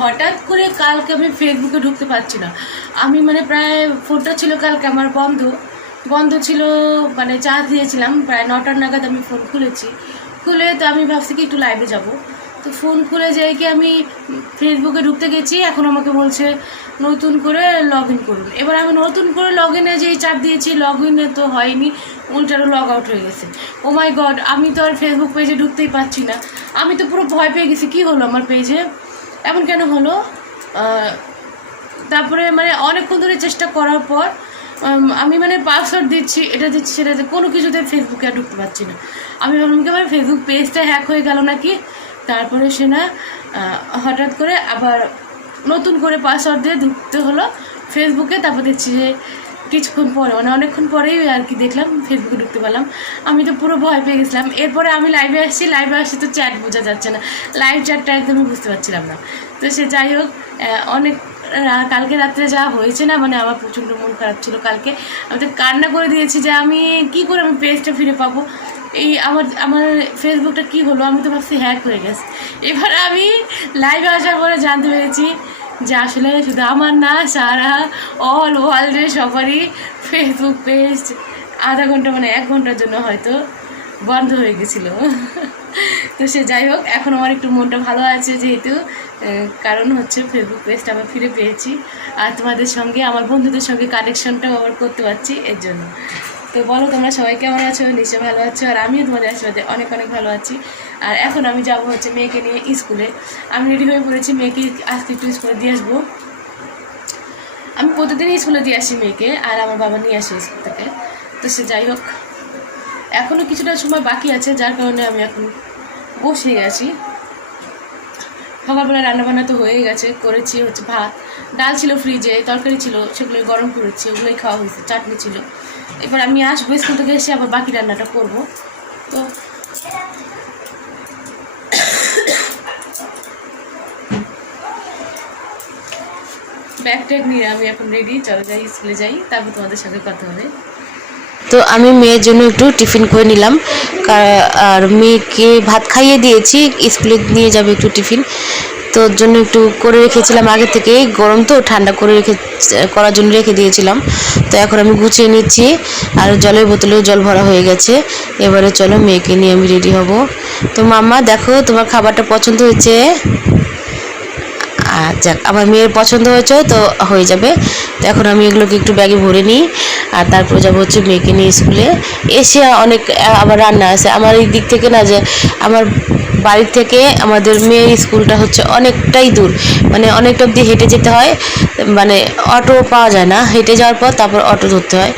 হঠাৎ করে কালকে আমি ফেসবুকে ঢুকতে পারছি না। আমি মানে প্রায় ফোনটা ছিল কালকে আমার বন্ধ ছিল, মানে চার্জ দিয়েছিলাম। প্রায় 9টার নাগাদ আমি ফোন খুলে তো আমি ভাবছি কি একটু লাইভে যাব। তো ফোন খুলে যাই কি আমি ফেসবুকে ঢুকতে গেছি, এখন আমাকে বলছে নতুন করে লগ ইন করুন। এবার আমি নতুন করে লগ ইনে যেই চাপ দিয়েছি, লগ ইনে তো হয়নি, উল্টারও লগ আউট হয়ে গেছে। ও মাই গড, আমি তো আর ফেসবুক পেজে ঢুকতেই পারছি না। আমি তো পুরো ভয় পেয়ে গেছি, কী হলো আমার পেজে, এমন কেন হলো। তারপরে মানে অনেকক্ষণ ধরে চেষ্টা করার পর আমি মানে পাসওয়ার্ড দিচ্ছি, এটা দিচ্ছি সেটা, কোনো কিছুতে ফেসবুকে আর ঢুকতে পারছি না। আমি ভাবলাম কি আমার ফেসবুক পেজটা হ্যাক হয়ে গেল নাকি। তারপরে সে না হঠাৎ করে আবার নতুন করে পাসওয়ার্ড দিয়ে ঢুকতে হলো ফেসবুকে। তারপর দেখছি যে কিছুক্ষণ পরে, মানে অনেকক্ষণ পরেই আর কি দেখলাম ফেসবুকে ঢুকতে পারলাম। আমি তো পুরো ভয় পেয়ে গেছিলাম। এরপরে আমি লাইভে আসছি তো চ্যাট বোঝা যাচ্ছে না, লাইভ চ্যাটটা একদমই বুঝতে পারছিলাম না। তো সে যাই হোক, অনেক কালকে রাত্রে যা হয়েছে না, মানে আমার প্রচণ্ড মন খারাপ ছিল কালকে। আমি তো কান্না করে দিয়েছি যে আমি কী করে আমি পেজটা ফিরে পাবো। এই আমার ফেসবুকটা কি হলো, আমি তো ভাবছি হ্যাক হয়ে গেছে। এবার আমি লাইভে আসার পরে জানতে পেরেছি যে আসলে শুধু আমার না, সারা অল ওয়ার্ল্ডে সবারই ফেসবুক পেজ আধা ঘন্টা মানে 1 ঘন্টার জন্য হয়তো বন্ধ হয়ে গেছিলো। তো সে যাই হোক, এখন আমার একটু মনটা ভালো আছে, যেহেতু কারণ হচ্ছে ফেসবুক পেজটা আমি ফিরে পেয়েছি, আর তোমাদের সঙ্গে আমার বন্ধুদের সঙ্গে কানেকশনটাও আবার করতে পারছি এর জন্য। তো বলো তোমরা সবাই কেমন আছো? নিশ্চয়ই ভালো আছো, আর আমিও তোমাদের আশীর্বাদে অনেক অনেক ভালো আছি। আর এখন আমি যাবো হচ্ছে মেয়েকে নিয়ে স্কুলে। আমি রেডি হয়ে পড়েছি, মেয়েকে আজকে একটু স্কুলে দিয়ে আসবো। আমি প্রতিদিনই স্কুলে দিয়ে আসি মেয়েকে, আর আমার বাবা নিয়ে আসে স্কুল থেকে। তো সে যাই হোক, এখনও কিছুটা সময় বাকি আছে, যার কারণে আমি এখন বসে গেছি। সকালবেলা রান্নাবান্না তো হয়ে গেছে, করেছি হচ্ছে ভাত, ডাল ছিল ফ্রিজে, তরকারি ছিল, সেগুলো গরম করেছি, ওগুলোই খাওয়া হয়েছে, চাটনি ছিল। এবার আমি আসবো স্কুল থেকে এসে আবার বাকি রান্নাটা করব। তো ব্যাগ ট্যাগ নিয়ে আমি এখন রেডি, চলে যাই স্কুলে যাই, তারপর তোমাদের সঙ্গে কথা হবে। তো আমি মেয়ের জন্য একটু টিফিন করে নিলাম, আর মেয়েকে ভাত খাইয়ে দিয়েছি, স্কুলে নিয়ে যাবে একটু টিফিন, তো ওর জন্য একটু করে রেখেছিলাম আগে থেকে, গরম তো ঠান্ডা করে করার জন্য রেখে দিয়েছিলাম। তো এখন আমি গুছিয়ে নিচ্ছি, আর জলের বোতলেও জল ভরা হয়ে গেছে। এবারে চলো মেয়েকে নিয়ে আমি রেডি হব। তো মাম্মা দেখো তোমার খাবারটা পছন্দ হয়েছে? যাক, আমার মেয়ের পছন্দ হয়েছে তো হয়ে যাবে। তো এখন আমি এগুলোকে একটু ব্যাগে ভরে নিই, আর তারপরে যাবো হচ্ছে মেয়েকে নিয়ে স্কুলে। এসে অনেক আবার রান্না আছে আমার এই দিক থেকে, না যে আমার বাড়ির থেকে আমাদের মেয়ের স্কুলটা হচ্ছে অনেকটাই দূর, মানে অনেকটা অবধি হেঁটে যেতে হয়, মানে অটো পাওয়া যায় না, হেঁটে যাওয়ার পর তারপর অটো ধরতে হয়,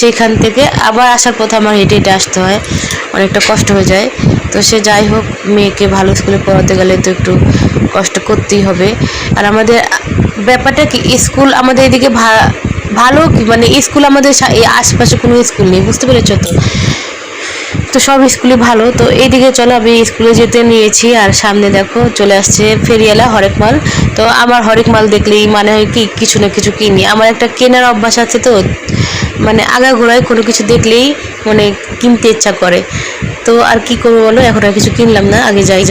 সেখান থেকে আবার আসার পথে আমার হেঁটে হেঁটে আসতে হয়, অনেকটা কষ্ট হয়ে যায়। তো সে যাই হোক, মেয়েকে ভালো স্কুলে পড়াতে গেলে তো একটু কষ্ট করতেই হবে। আর আমাদের ব্যাপারটা কি, স্কুল আমাদের এদিকে ভালো কি, মানে স্কুল আমাদের এই আশেপাশে কোনো স্কুল নেই, বুঝতে পেরেছো তো। তো সব স্কুলই ভালো। তো এইদিকে চলো আমি স্কুলে যেতে নিয়েছি, আর সামনে দেখো চলে আসছে ফেরিওয়ালা হরেক মাল। তো আমার হরেক মাল দেখলেই মানে হয় কি কিছু না কিছু কিনি, আমার একটা কেনার অভ্যাস আছে, তো মানে আগাগোড়ায় কোনো কিছু দেখলেই মানে কিনতে ইচ্ছা করে। তো আর কি করবো বলো, এখন আর কিছু কিনলাম না, আগে যাই।